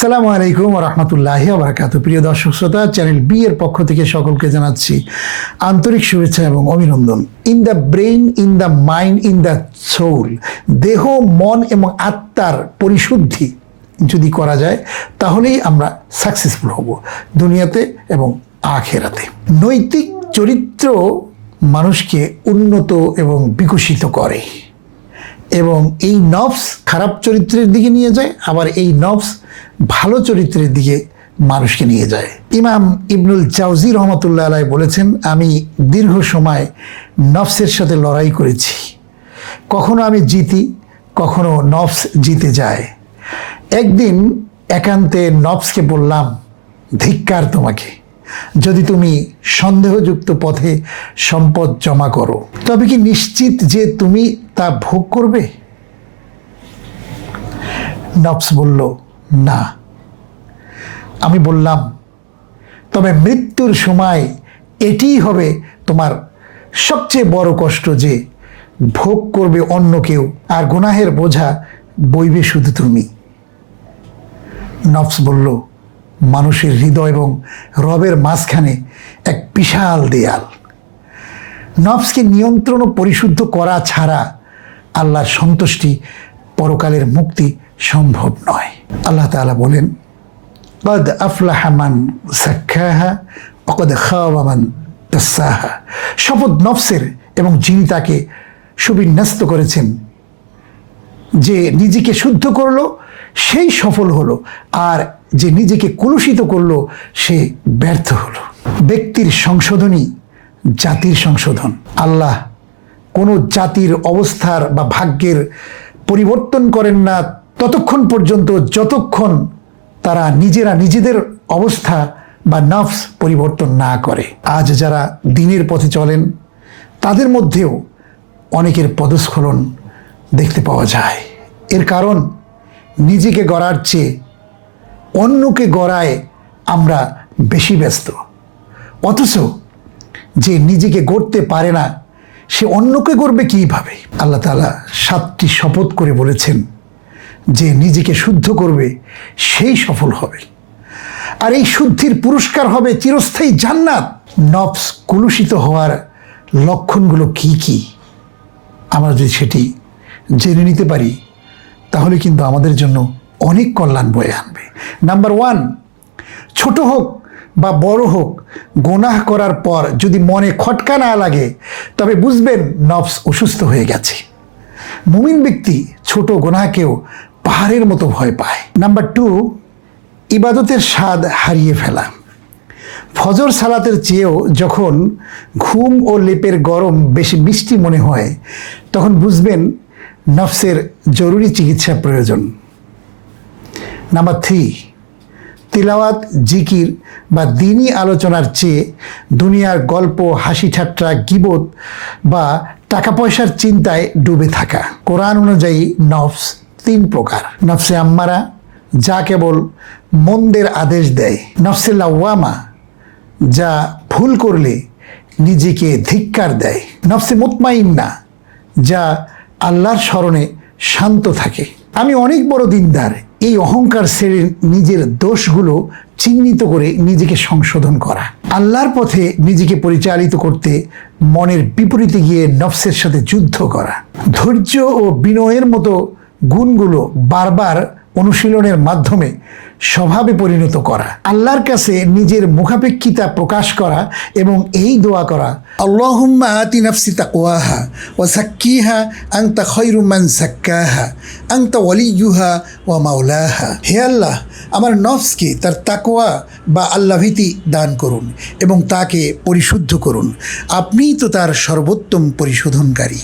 আসসালামু আলাইকুম রহমতুল্লাহি ওয়া বারাকাতুহু। প্রিয় দর্শক শ্রোতা, চ্যানেল বি এর পক্ষ থেকে সকলকে জানাচ্ছি আন্তরিক শুভেচ্ছা এবং অভিনন্দন। In the brain, in the mind, in the soul, দেহ, মন এবং আত্মার পরিশুদ্ধি যদি করা যায় তাহলেই আমরা সাকসেসফুল হব দুনিয়াতে এবং আখিরাতে। নৈতিক চরিত্র মানুষকে উন্নত এবং বিকশিত করে এবং এই নফস খারাপ চরিত্রের দিকে নিয়ে যায়, আবার এই নফস ভালো চরিত্রের দিকে মানুষকে নিয়ে যায়। ইমাম ইবনুল জাওজি রহমতুল্লাহ আলাইহি বলেছেন, আমি দীর্ঘ সময় নফসের সাথে লড়াই করেছি। কখনো আমি জিতি, কখনো নফস জিতে যায়। একদিন একান্তে নফসকে বললাম, ধিক্কার তোমাকে, যদি তুমি সন্দেহযুক্ত পথে সম্পদ জমা করো তবে কি নিশ্চিত যে তুমি তা ভোগ করবে? নফস বলল, না। আমি বললাম, তবে মৃত্যুর সময় এটিই হবে তোমার সবচেয়ে বড় কষ্ট, যে ভোগ করবে অন্য কেউ আর গুনাহের বোঝা বইবে শুধু তুমি। নফস বলল, মানুষের হৃদয় এবং রবের মাঝখানে এক বিশাল দেয়াল। নফসকে নিয়ন্ত্রণ ও পরিশুদ্ধ করা ছাড়া আল্লাহর সন্তুষ্টি, পরকালের মুক্তি সম্ভব নয়। আল্লাহ তাআলা বলেন, قد أفلح من زكاها وقد خاب من دساها। শপথ নফসের এবং যিনি তাকে সুবিন্যস্ত করেছেন। যে নিজেকে শুদ্ধ করলো সেই সফল হলো, আর যে নিজেকে কলুষিত করলো সে ব্যর্থ হলো। ব্যক্তির সংশোধনই জাতির সংশোধন। আল্লাহ কোনো জাতির অবস্থার বা ভাগ্যের পরিবর্তন করেন না ততক্ষণ পর্যন্ত যতক্ষণ তারা নিজেরা নিজেদের অবস্থা বা নফস পরিবর্তন না করে। আজ যারা দ্বীনের পথে চলেন তাদের মধ্যেও অনেকের পদস্খলন দেখতে পাওয়া যায়। এর কারণ নিজেকে গড়ার চেয়ে অন্যকে গড়ায় আমরা বেশি ব্যস্ত, অথচ যে নিজেকে গড়তে পারে না সে অন্যকে গড়বে কীভাবে? আল্লাহ তাআলা 7টি শপথ করে বলেছেন যে নিজেকে শুদ্ধ করবে সেই সফল হবে, আর এই শুদ্ধির পুরস্কার হবে চিরস্থায়ী জান্নাত। নফস কলুষিত হওয়ার লক্ষণগুলো কি কি আমরা যদি সেটি জেনে নিতে পারি তাহলে কিন্তু আমাদের জন্য অনেক কল্যাণ বয়ে আনবে। নাম্বার 1, ছোট হোক বা বড় হোক, গুনাহ করার পর যদি মনে খটকা না লাগে তবে বুঝবেন নফস অসুস্থ হয়ে গেছে। মুমিন ব্যক্তি ছোট গুনাহকেও পাহাড়ের মতো ভয় পায়। নাম্বার 2, ইবাদতের স্বাদ হারিয়ে ফেলা। ফজর সালাতের চেয়েও যখন ঘুম ও লেপের গরম বেশি মিষ্টি মনে হয় তখন বুঝবেন নফসের জরুরি চিকিৎসা প্রয়োজন। নাম্বার 3, তিলাওয়াত, জিকির বা দ্বীনি আলোচনার চেয়ে দুনিয়ার গল্প, হাসি ঠাট্টা, গীবত বা টাকা পয়সার চিন্তায় ডুবে থাকা। কোরআন অনুযায়ী নফস 3 প্রকার। নফসে আম্মারা, যা কেবল মন্দের আদেশ দেয়। নফসে লাওয়ামা, যা ভুল করলে নিজেকে ধিক্কার দেয়। নফসে মুতমাইন্না, যা আল্লাহর স্মরণে শান্ত থাকে। আমি অনেক বড় দিনদার, এই অহংকার ছেড়ে নিজের দোষগুলো চিহ্নিত করে নিজেকে সংশোধন করা। আল্লাহর পথে নিজেকে পরিচালিত করতে মনের বিপরীতে গিয়ে নফসের সাথে যুদ্ধ করা। ধৈর্য ও বিনয়ের মতো গুণগুলো বারবার অনুশীলনের মাধ্যমে স্বভাবে পরিণত করা। আল্লাহর কাছে নিজের মুখাপেক্ষিতা প্রকাশ করা এবং এই দোয়া করা, আল্লাহুম্মা আতি নাফসি তাকওয়াহা ওয়া যাক্কিহা আনতা খায়রু মান যাক্কাহা আনতা ওয়ালিয়ুহা ওয়া মাওলাহা। হে আল্লাহ, আমার নফসকে তার তাকওয়া বা আল্লাহভীতি দান করুন এবং তাকে পরিশুদ্ধ করুন। আপনিই তো তার সর্বোত্তম পরিশোধনকারী,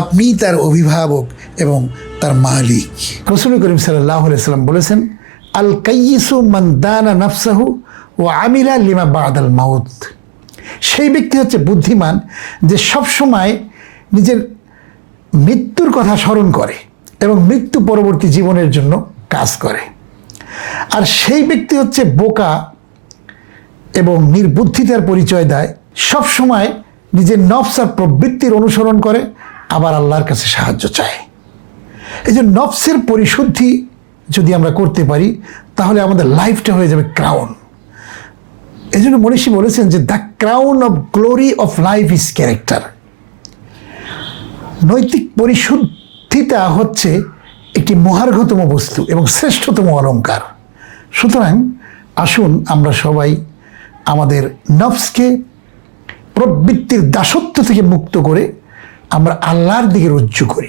আপনিই তার অভিভাবক এবং তার মালিক। রাসূল করিম সাল্লাল্লাহু আলাইহি ওয়াসাল্লাম বলেছেন, আল কাইয়িসু মান দানা নাফসাহু ওয়া আমিলা লিমা বাদাল মাউত। সেই ব্যক্তি হচ্ছে বুদ্ধিমান যে সবসময় নিজের মৃত্যুর কথা স্মরণ করে এবং মৃত্যু পরবর্তী জীবনের জন্য কাজ করে। আর সেই ব্যক্তি হচ্ছে বোকা এবং নির্বুদ্ধিতার পরিচয় দেয়, সবসময় নিজের নফস আর প্রবৃত্তির অনুসরণ করে, আবার আল্লাহর কাছে সাহায্য চায়। এই যে নফসের পরিশুদ্ধি যদি আমরা করতে পারি তাহলে আমাদের লাইফটা হয়ে যাবে ক্রাউন। এই জন্য মনীষী বলেছেন যে the crown of glory of life is character. নৈতিক পরিশুদ্ধিতা হচ্ছে একটি মহার্ঘতম বস্তু এবং শ্রেষ্ঠতম অলংকার। সুতরাং আসুন আমরা সবাই আমাদের নফসকে প্রবৃত্তির দাসত্ব থেকে মুক্ত করে আমরা আল্লাহর দিকে রুজু করি।